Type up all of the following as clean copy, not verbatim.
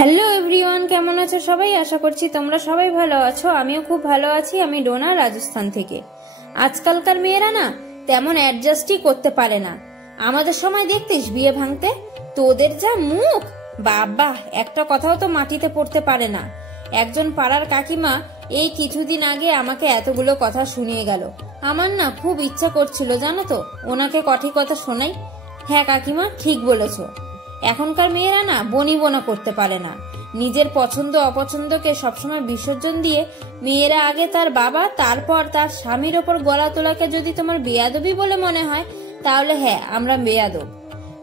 Hello everyone, কেমন আছো সবাই? আশা করছি তোমরা সবাই ভালো আছো। আমিও খুব ভালো আছি। আমি ডোনা, রাজস্থান থেকে। আজকালকার মেয়েরা না তেমন অ্যাডজাস্টই করতে পারে না। আমাদের সময় দেখতিস বিয়ে ভাঙতে, তোদের যা মুখ, বাবা একটা কথাও তো মাটিতে পড়তে পারে না। একজন পাড়ার কাকিমা এই কিছুদিন আগে আমাকে এতগুলো কথা শুনিয়ে গেল। আমার না খুব ইচ্ছা করছিল জানো তো ওনাকে কটি কথা শোনাই। হ্যাঁ কাকিমা, ঠিক বলেছো। এখনকার মেয়েরা না বনিবনা করতে পারে না। নিজের পছন্দ অপছন্দকে সবসময় বিসর্জন দিয়ে মেয়েরা আগে তার বাবা, তারপর তার স্বামীর ওপর গলা তোলাকে যদি তোমার বেয়াদবি বলে মনে হয়, তাহলে হ্যাঁ, আমরা বেয়াদব।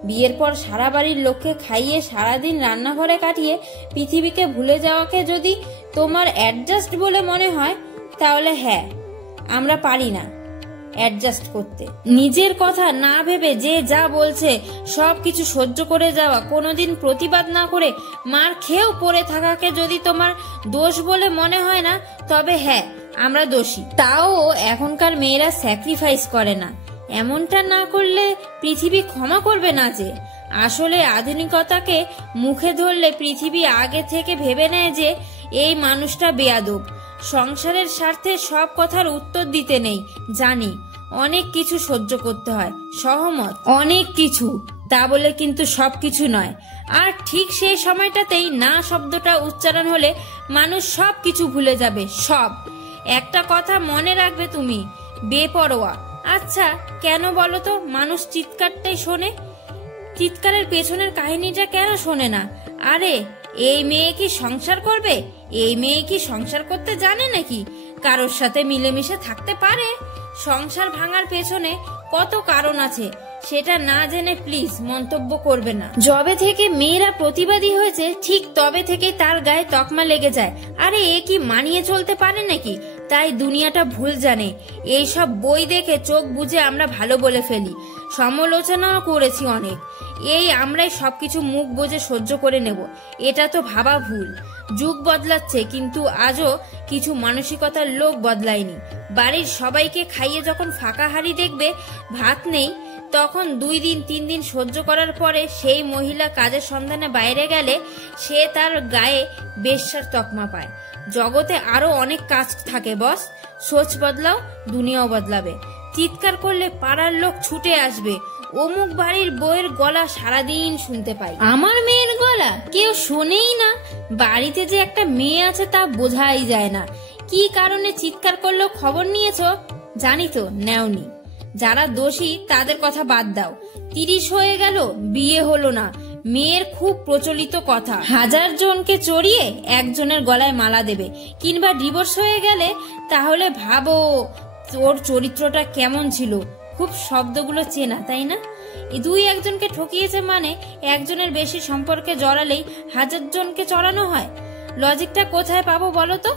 বিয়ের পর সারা বাড়ির লোককে খাইয়ে সারাদিন রান্নাঘরে কাটিয়ে পৃথিবীকে ভুলে যাওয়াকে যদি তোমার অ্যাডজাস্ট বলে মনে হয়, তাহলে হ্যাঁ, আমরা পারি না অ্যাডজাস্ট করতে। নিজের কথা না ভেবে যে যা বলছে সবকিছু সহ্য করে যাওয়া, কোনোদিন প্রতিবাদ না করে মার খেয়েও পড়ে থাকাকে যদি তোমার দোষ বলে মনে হয় না, তবে হ্যাঁ, আমরা দোষী। তাও এখনকার মেয়েরা স্যাক্রিফাইস করে না। এমনটা না করলে পৃথিবী ক্ষমা করবে না যে। আসলে আধুনিকতাকে মুখে ধরলে পৃথিবী আগে থেকে ভেবে নেয় যে এই মানুষটা বেয়াদব। সংসারের স্বার্থে সব কথার উত্তর দিতে নেই, জানি অনেক কিছু সহ্য করতে হয়, সহমত, অনেক কিছু, তা বলে কিন্তু সবকিছু নয়। আর ঠিক সেই সময়টাতেই না শব্দটা উচ্চারণ হলে মানুষ সব কিছু ভুলে যাবে, সব। একটা কথা মনে রাখবে তুমি, বেপরোয়া। আচ্ছা কেন বলো তো মানুষ চিৎকারটাই শোনে? চিৎকারের পেছনের কাহিনীটা কেন শোনে না? আরে এই মেয়ে কি সংসার করবে? এই মেয়ে কি সংসার করতে জানে নাকি? কারোর সাথে মিলেমিশে থাকতে পারে? সংসার ভাঙার পেছনে কত কারণ আছে, সেটা না জেনে প্লিজ মন্তব্য করবে না। যবে থেকে মেয়েরা প্রতিবাদী হয়েছে ঠিক তবে থেকে তার গায়ে তকমা লেগে যায়। আরে এ কি মানিয়ে চলতে পারে নাকি? তাই দুনিয়াটা ভুল জানে। এই সব বই দেখে চোখ বুজে আমরা ভালো বলে ফেলি, সমালোচনাও করেছি অনেক। এই আমরাই সবকিছু মুখ বুজে সহ্য করে নেব, এটা তো ভাবা ভুল। যুগ বদলাচ্ছে কিন্তু আজও কিছু মানসিকতার লোক বদলায়নি। বাড়ির সবাইকে খাইয়ে যখন ফাঁকা হাড়ি দেখবে ভাত নেই, তখন 2 দিন 3 দিন সহ্য করার পরে সেই মহিলা কাজের সন্ধানে বাইরে গেলে সে তার গায়ে বেশ্যার তকমা পায়। জগতে আরো অনেক কাজ থাকে বস। সোচ বদলাও, দুনিয়াও বদলাবে। চিৎকার করলে পাড়ার লোক ছুটে আসবে, অমুক বাড়ির বউয়ের গলা সারাদিন শুনতে পাই। আমার মেয়ের গলা কেউ শোনেই না। বাড়িতে যে একটা মেয়ে আছে তা বোঝাই যায় না। কি কারণে চিৎকার করলো খবর নিয়েছো? জানি তো, নেওনি। যারা দোষী তাদের কথা বাদ দাও। 30 হয়ে গেল, বিয়ে হলো না। মেয়ের খুব প্রচলিত কথা, 1000 জনকে চড়িয়ে একজনের গলায় মালা দেবে। কিংবা ডিভোর্স হয়ে গেলে তাহলে ভাবো তোর চরিত্রটা কেমন ছিল। খুব শব্দগুলো চেনা, তাই না? 2-1 জনকে ঠকিয়েছে মানে একজনের বেশি সম্পর্কে জড়ালেই 1000 জনকে চড়ানো হয়। লজিকটা কোথায় পাবো বলো তো?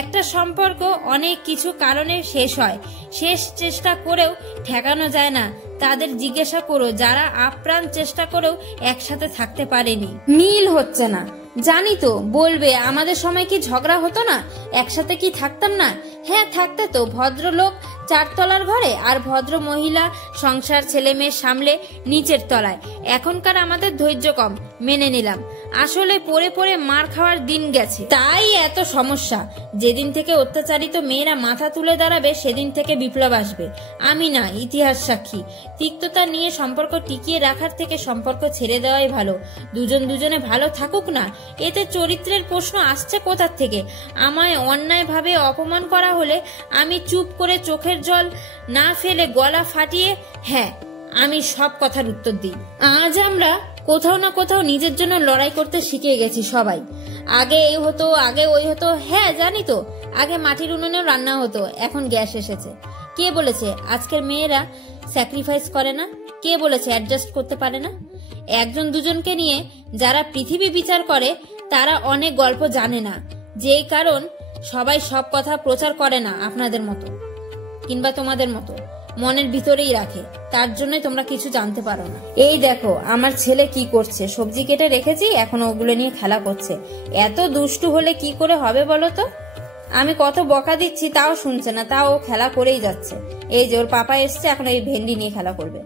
একটা সম্পর্ক অনেক কিছু কারণে শেষ হয়, শেষ চেষ্টা করেও ঠেকানো যায় না। তাদের জিজ্ঞাসা করো যারা আপ্রাণ চেষ্টা করেও একসাথে থাকতে পারেনি। মিল হচ্ছে না জানি তো, বলবে আমাদের সময় কি ঝগড়া হতো না? একসাথে কি থাকতাম না? হ্যাঁ থাকতে তো। ভদ্রলোক 4 তলার ঘরে আর ভদ্র মহিলা সংসার ছেলে মেয়ে সামলে নিচের তলায়। এখনকার আমাদের ধৈর্য কম, মেনে নিলাম। আসলে পড়ে পড়ে মার খাওয়ার দিন গেছে, তাই এত সমস্যা। যেদিন থেকে অত্যাচারিত মেয়েরা মাথা তুলে দাঁড়াবে সেদিন থেকে বিপ্লব আসবে। আমি না, ইতিহাস সাক্ষী। তিক্ততা নিয়ে সম্পর্ক টিকিয়ে রাখার থেকে সম্পর্ক ছেড়ে দেওয়াই ভালো। দুজনে ভালো থাকুক না। এতে চরিত্রের প্রশ্ন আসছে কোথা থেকে? আমায় অন্যায়ভাবে অপমান করা হলে আমি চুপ করে চোখের জল না ফেলে গলা ফাটিয়ে হ্যাঁ, আমি সব কথার উত্তর দিই। আজ আমরা কোথাও না কোথাও নিজের জন্য লড়াই করতে শিখে গেছি সবাই। আগে এই হতো, আগে ওই হতো। হ্যাঁ জানি তো, আগে মাটির উনুনেও রান্না হতো, এখন গ্যাস এসেছে। কে বলেছে আজকের মেয়েরা স্যাক্রিফাইস করে না? কে বলেছে অ্যাডজাস্ট করতে পারে না? 1-2জনকে নিয়ে যারা পৃথিবী বিচার করে তারা অনেক গল্প জানে না। যেই কারণ সবাই সব কথা প্রচার করে না, আপনাদের মতো কিংবা তোমাদের মতো মনের ভিতরেই রাখে। তার জন্যই তোমরা কিছু জানতে পারো না। এই দেখো আমার ছেলে কি করছে, সবজি কেটে রেখেছি, এখন ওগুলো নিয়ে খেলা করছে। এত দুষ্টু হলে কি করে হবে বলো তো? আমি কত বকা দিচ্ছি তাও শুনছে না, তাও ও খেলা করেই যাচ্ছে। এই যে ওর পাপা এসছে, এখন এই ভেন্ডি নিয়ে খেলা করবে।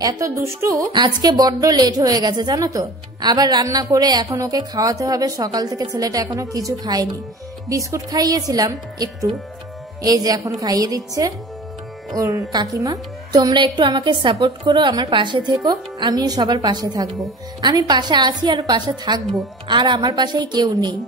এত দুষ্টু। আজকে বড্ড লেট হয়ে গেছে জানো তো, আবার রান্না করে এখন ওকে খাওয়াতে হবে। সকাল থেকে ছেলেটা এখনো কিছু খায়নি। বিস্কুট খাইয়েছিলাম একটু, এই যে এখন খাইয়ে দিচ্ছে ওর কাকিমা। তোমরা একটু আমাকে সাপোর্ট করো, আমার পাশে থেকো, আমিও সবার পাশে থাকবো। আমি পাশে আছি আর পাশে থাকবো, আর আমার পাশেই কেউ নেই।